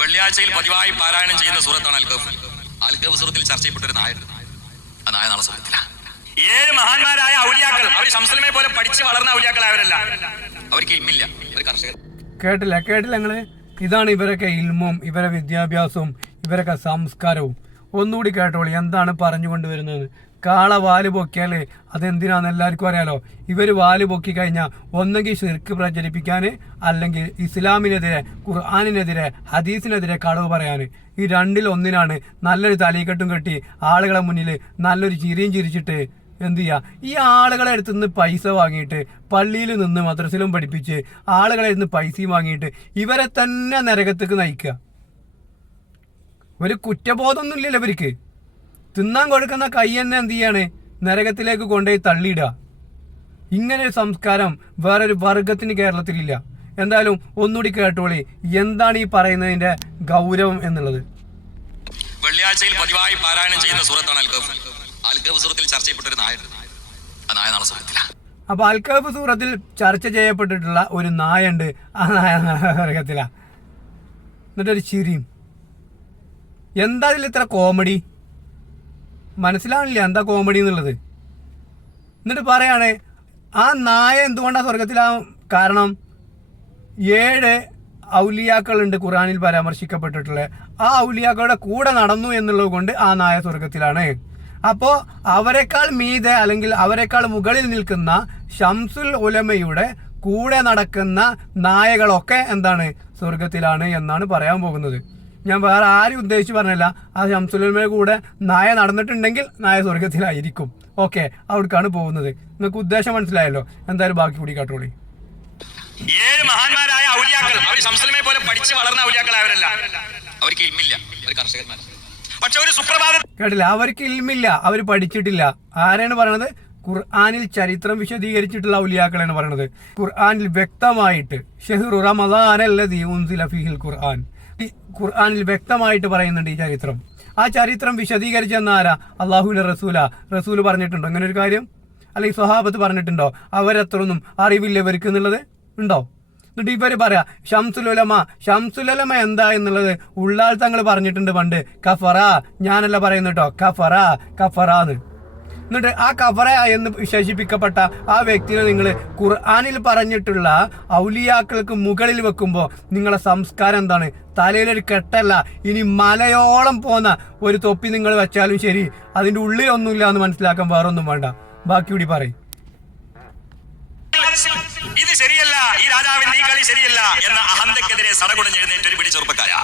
വെള്ളിയാഴ്ചയിൽ പതിവായി പാരായണം ചെയ്യുന്ന സൂറത്താണ് അൽ-കഹ്ഫ്. അൽ-കഹ്ഫ് സൂറത്തിൽ ചർച്ച ചെയ്യപ്പെട്ട ഒരു നായ, ആ നായ നാളെ സ്വർഗ്ഗത്തിലാണ്. 7 മഹാന്മാരായ ഔലിയാക്കൾ, അവർ ശംസുലമയെ പോലെ പഠിച്ച് വളർന്ന ഔലിയാക്കളായവരല്ല. അവർക്ക് ഇൽമില്ല, അവർ കർഷകർ. കേട്ടില്ല നിങ്ങള്? ഇതാണ് ഇവരൊക്കെ ഇൽമും, ഇവരെ വിദ്യാഭ്യാസവും, ഇവരൊക്കെ സംസ്കാരവും. ഒന്നുകൂടി കേട്ടോളി എന്താണ് പറഞ്ഞുകൊണ്ടുവരുന്നത്. കാള വാല് പൊക്കിയാല് അതെന്തിനാന്ന് എല്ലാവർക്കും അറിയാലോ. ഇവർ വാല് പൊക്കി കഴിഞ്ഞാൽ ഒന്നെങ്കിൽ ശിർക്ക് പ്രചരിപ്പിക്കാൻ, അല്ലെങ്കിൽ ഇസ്ലാമിനെതിരെ, ഖുർആാനിനെതിരെ, ഹദീസിനെതിരെ കളവ് പറയാൻ. ഈ രണ്ടിലൊന്നിനാണ്. നല്ലൊരു തലീക്കെട്ടും കെട്ടി ആളുകളെ മുന്നിൽ നല്ലൊരു ചിരിയും ചിരിച്ചിട്ട് എന്ത് ചെയ്യുക, ഈ ആളുകളെ അടുത്ത് നിന്ന് പൈസ വാങ്ങിയിട്ട് പള്ളിയിൽ നിന്ന് മദ്രസയിലും പഠിപ്പിച്ച് ആളുകളെ നിന്ന് പൈസയും വാങ്ങിയിട്ട് ഇവരെ തന്നെ നരകത്തേക്ക് നയിക്കുക. ഒരു കുറ്റബോധമൊന്നും ഇല്ലല്ലോ ഇവർക്ക്. തിന്നാൻ കൊടുക്കുന്ന കൈ തന്നെ എന്ത് ചെയ്യാണ്, നരകത്തിലേക്ക് കൊണ്ടുപോയി തള്ളിയിടുക. ഇങ്ങനെ ഒരു സംസ്കാരം വേറൊരു വർഗത്തിന് കേരളത്തിലില്ല. എന്തായാലും ഒന്നുകൂടി കേട്ടോളി എന്താണ് ഈ പറയുന്നതിന്റെ ഗൗരവം എന്നുള്ളത്. വെള്ളിയാഴ്ചയിൽ പതിവായി പാരായണം ചെയ്യുന്ന സൂറത്താണ് അൽ-കഹ്ഫ്. അൽ-കഹ്ഫ് സൂറത്തിൽ ചർച്ച ചെയ്യപ്പെട്ട ഒരു നായ, ആ നായ നാളെ സ്വർഗ്ഗത്തിലാണ്. അപ്പൊ അൽ-കഹ്ഫ് സൂറത്തിൽ ചർച്ച ചെയ്യപ്പെട്ടിട്ടുള്ള ഒരു നായുണ്ട്, ആ നായ നരകത്തിലാ. എന്നിട്ടൊരു ചിരിയും. എന്താ ഇതിൽ ഇത്ര കോമഡി? മനസ്സിലാവില്ല എന്താ കോമഡി എന്നുള്ളത്. എന്നിട്ട് പറയാണ് ആ നായ എന്തുകൊണ്ടാണ് സ്വർഗത്തിലാവും? കാരണം 7 ഔലിയാക്കളുണ്ട് ഖുർആനിൽ പരാമർശിക്കപ്പെട്ടിട്ടുള്ളത്. ആ ഔലിയാക്കളുടെ കൂടെ നടന്നു എന്നുള്ളത് കൊണ്ട് ആ നായ സ്വർഗത്തിലാണ്. അപ്പോ അവരെക്കാൾ മീതെ അല്ലെങ്കിൽ അവരെക്കാൾ മുകളിൽ നിൽക്കുന്ന ഷംസുൽ ഉലമയുടെ കൂടെ നടക്കുന്ന നായകളൊക്കെ എന്താണ്, സ്വർഗത്തിലാണ് എന്നാണ് പറയാൻ പോകുന്നത്. ഞാൻ വേറെ ആരും ഉദ്ദേശിച്ച് പറഞ്ഞല്ല. ആ ഷംസുലുലമയുടെ കൂടെ നായ നടന്നിട്ടുണ്ടെങ്കിൽ നായ സ്വർഗത്തിലായിരിക്കും. ഓക്കെ, അവിടേക്കാണ് പോകുന്നത്. നിങ്ങൾക്ക് ഉദ്ദേശം മനസ്സിലായല്ലോ. എന്തായാലും ബാക്കി കൂടി കേട്ടോളി. 7 മഹാന്മാരായ ഔലിയാക്കൾ, അവർ ശംസുലമയെ പോലെ പഠിച്ച് വളർന്ന ഔലിയാക്കളായവരല്ല. അവർക്ക് ഇൽമില്ല, അവർ കർഷകന്മാർ. പക്ഷെ ഒരു സുപ്രഭാതം കേട്ടില്ല, അവർക്ക് ഇൽമില്ല, അവർ പഠിച്ചിട്ടില്ല. ആരാണ് പറയണത്? ഖുർആനിൽ ചരിത്രം വിശദീകരിച്ചിട്ടുള്ള ഔലിയാക്കളാണ് പറയണത്. ഖുർആനിൽ വ്യക്തമായിട്ട് ഷഹ്റു റമളാനല്ലദീ ഉൻസില ഫീഹിൽ ഖുർആൻ, ഖുർആനിൽ വ്യക്തമായിട്ട് പറയുന്നുണ്ട് ഈ ചരിത്രം. ആ ചരിത്രം വിശദീകരിച്ചെന്ന ആരാ? അള്ളാഹുവിന്റെ റസൂല് പറഞ്ഞിട്ടുണ്ടോ ഇങ്ങനെ ഒരു കാര്യം? അല്ലെങ്കിൽ സ്വഹാബത്ത് പറഞ്ഞിട്ടുണ്ടോ? അവരത്രയൊന്നും അറിവില്ല ഇവർക്ക് എന്നുള്ളത് ഉണ്ടോ? എന്നിട്ട് ഇവര് പറയാ ഷംസുലുലമ എന്താ എന്നുള്ളത് ഉള്ളാൾ തങ്ങൾ പറഞ്ഞിട്ടുണ്ട് പണ്ട്. കഫറ, ഞാനല്ല പറയുന്നു കേട്ടോ, കഫറാന്ന്. എന്നിട്ട് ആ കഫറ എന്ന് വിശേഷിപ്പിക്കപ്പെട്ട ആ വ്യക്തിനെ നിങ്ങൾ ഖുർആനിൽ പറഞ്ഞിട്ടുള്ള ഔലിയാക്കൾക്ക് മുകളിൽ വെക്കുമ്പോൾ നിങ്ങളെ സംസ്കാരം എന്താണ്? തലയിലൊരു കെട്ടല്ല, ഇനി മലയോളം പോന്ന ഒരു തൊപ്പി നിങ്ങൾ വെച്ചാലും ശരി, അതിന്റെ ഉള്ളിലൊന്നുമില്ല എന്ന് മനസ്സിലാക്കാൻ വേറൊന്നും വേണ്ട. ബാക്കി കൂടി പറയും. ഇത് ശരിയല്ല, ഈ രാജാവിന്റെ ഈ കളി ശരിയല്ല എന്ന അഹന്തക്കെതിരെ സടകുടഞ്ഞെഴുന്നേറ്റ് ഒരു പിടി ചെറുപ്പക്കാരാ.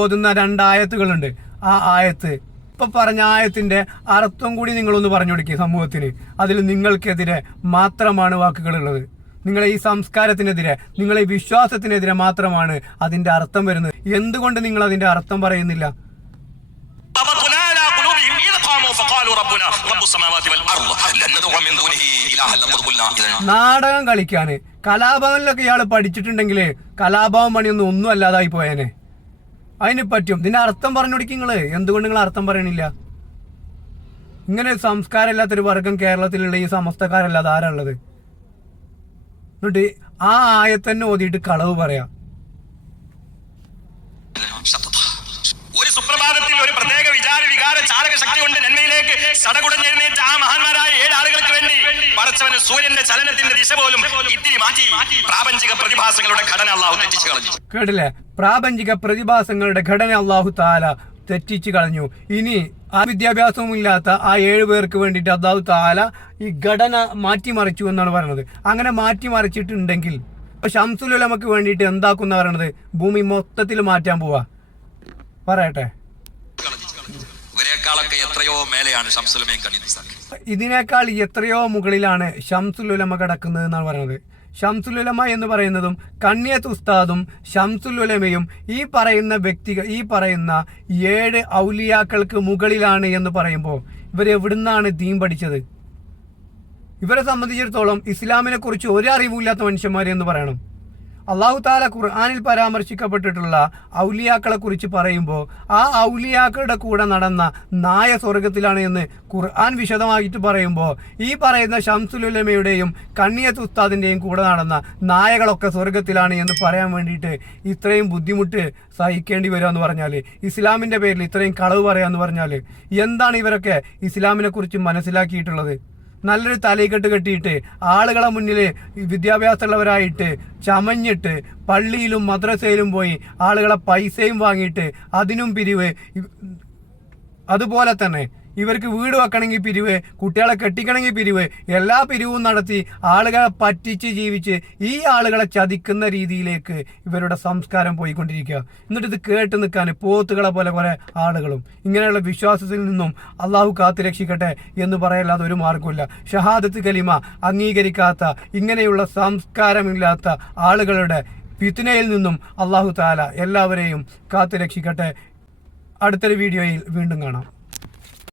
ഓതുന്ന 2 ആയത്തുകളുണ്ട്. ആ ആയത്ത്, ഇപ്പൊ പറഞ്ഞ ആയത്തിന്റെ അർത്ഥം കൂടി നിങ്ങളൊന്ന് പറഞ്ഞു കൊടുക്കുക സമൂഹത്തിന്. അതിൽ നിങ്ങൾക്കെതിരെ മാത്രമാണ് വാക്കുകളുള്ളത്. നിങ്ങളെ ഈ സംസ്കാരത്തിനെതിരെ, നിങ്ങളെ ഈ വിശ്വാസത്തിനെതിരെ മാത്രമാണ് അതിന്റെ അർത്ഥം വരുന്നത്. എന്തുകൊണ്ട് നിങ്ങൾ അതിന്റെ അർത്ഥം പറയുന്നില്ല? നാടകം കളിക്കാന് കലാഭവനിലൊക്കെ ഇയാള് പഠിച്ചിട്ടുണ്ടെങ്കിൽ കലാഭവൻ പണിയൊന്നും ഒന്നും അല്ലാതായി പോയേനെ. അതിന് പറ്റും. ഇതിന്റെ അർത്ഥം പറഞ്ഞു കൊടുക്കും നിങ്ങള്. എന്തുകൊണ്ട് നിങ്ങൾ അർത്ഥം പറയണില്ല? ഇങ്ങനെ സംസ്കാരം ഇല്ലാത്തൊരു വർഗം കേരളത്തിലുള്ള ഈ സമസ്തക്കാരല്ലാതെ ആരാളുള്ളത്? എന്നിട്ട് ആ ആയത്തന്നെ ഓതിയിട്ട് കളവ് പറയാം. ഒരു സുപ്രഭാതത്തിൽ ഒരു പ്രത്യേക വികാര ചാലക ശക്തി കൊണ്ട് നന്മയിലേക്ക് സടകുടഞ്ഞെഴുന്നേറ്റ ആ മഹാന്മാരായ 7 ആളുകൾക്ക് വേണ്ടി പടച്ചവന് സൂര്യന്റെ ചലനത്തിന്റെ ദിശ പോലും ഇത്തിരി മാറ്റി പ്രാപഞ്ചിക പ്രതിഭാസങ്ങളുടെ ഘടന അല്ലാഹു തെറ്റിച്ചു കളഞ്ഞു. കേട്ടില്ലേ? പ്രാപഞ്ചിക പ്രതിഭാസങ്ങളുടെ ഘടന അല്ലാഹു തആല തെറ്റിച്ചു കളഞ്ഞു. ഇനി ആ വിദ്യാഭ്യാസവും ഇല്ലാത്ത ആ 7 പേർക്ക് വേണ്ടിയിട്ട് അല്ലാഹു തആല ഈ ഘടന മാറ്റിമറിച്ചു എന്നാണ് പറയുന്നത്. അങ്ങനെ മാറ്റിമറിച്ചിട്ടുണ്ടെങ്കിൽ ശംസുലുലമക്ക് വേണ്ടിയിട്ട് എന്താക്കുന്ന പറയണത്? ഭൂമി മൊത്തത്തിൽ മാറ്റാൻ പോവാ. പറയട്ടെ, ഇതിനേക്കാൾ എത്രയോ മുകളിലാണ് ശംസുലുലമ കിടക്കുന്നത് എന്നാണ് പറയുന്നത്. ഷംസുലുലമ എന്ന് പറയുന്നതും കണ്ണിയത്ത് ഉസ്താദും ഷംസുലുലമയും ഈ പറയുന്ന വ്യക്തികൾ, ഈ പറയുന്ന 7 ഔലിയാക്കൾക്ക് മുകളിലാണ് എന്ന് പറയുമ്പോൾ ഇവരെവിടുന്നാണ് ദീൻ പഠിച്ചത്? ഇവരെ സംബന്ധിച്ചിടത്തോളം ഇസ്ലാമിനെ കുറിച്ച് ഒരു അറിവില്ലാത്ത മനുഷ്യന്മാർ എന്ന് പറയണം. അള്ളാഹു താല ഖുർആനിൽ പരാമർശിക്കപ്പെട്ടിട്ടുള്ള ഔലിയാക്കളെ കുറിച്ച് പറയുമ്പോൾ ആ ഔലിയാക്കളുടെ കൂടെ നടന്ന നായ സ്വർഗത്തിലാണ് എന്ന് ഖുർആൻ വിശദമായിട്ട് പറയുമ്പോൾ ഈ പറയുന്ന ഷംസുലുലമയുടെയും കണ്ണിയത്ത് ഉസ്താദിൻ്റെയും കൂടെ നടന്ന നായകളൊക്കെ സ്വർഗത്തിലാണ് എന്ന് പറയാൻ വേണ്ടിയിട്ട് ഇത്രയും ബുദ്ധിമുട്ട് സഹിക്കേണ്ടി വരിക എന്ന് പറഞ്ഞാൽ, ഇസ്ലാമിൻ്റെ പേരിൽ ഇത്രയും കളവ് പറയാന്ന് പറഞ്ഞാൽ എന്താണ് ഇവരൊക്കെ ഇസ്ലാമിനെ കുറിച്ച് മനസ്സിലാക്കിയിട്ടുള്ളത്? നല്ലൊരു തലയിക്കെട്ട് കെട്ടിയിട്ട് ആളുകളെ മുന്നിൽ വിദ്യാഭ്യാസമുള്ളവരായിട്ട് ചമഞ്ഞിട്ട് പള്ളിയിലും മദ്രസയിലും പോയി ആളുകളെ പൈസയും വാങ്ങിയിട്ട് അതിനും പിരിവ്, അതുപോലെ തന്നെ ഇവർക്ക് വീട് വെക്കണമെങ്കിൽ പിരിവ്, കുട്ടികളെ കെട്ടിക്കണമെങ്കിൽ പിരിവ്, എല്ലാ പിരിവും നടത്തി ആളുകളെ പറ്റിച്ച് ജീവിച്ച് ഈ ആളുകളെ ചതിക്കുന്ന രീതിയിലേക്ക് ഇവരുടെ സംസ്കാരം പോയിക്കൊണ്ടിരിക്കുക. എന്നിട്ട് ഇത് കേട്ട് നിൽക്കാൻ പോത്തുകളെ പോലെ കുറെ ആളുകളും. ഇങ്ങനെയുള്ള വിശ്വാസത്തിൽ നിന്നും അള്ളാഹു കാത്തു രക്ഷിക്കട്ടെ എന്ന് പറയല്ലാതെ ഒരു മാർഗമില്ല. ഷഹാദത്ത് കലിമ അംഗീകരിക്കാത്ത ഇങ്ങനെയുള്ള സംസ്കാരമില്ലാത്ത ആളുകളുടെ ഫിത്നയിൽ നിന്നും അള്ളാഹു താല എല്ലാവരെയും കാത്തു രക്ഷിക്കട്ടെ. അടുത്തൊരു വീഡിയോയിൽ വീണ്ടും കാണാം.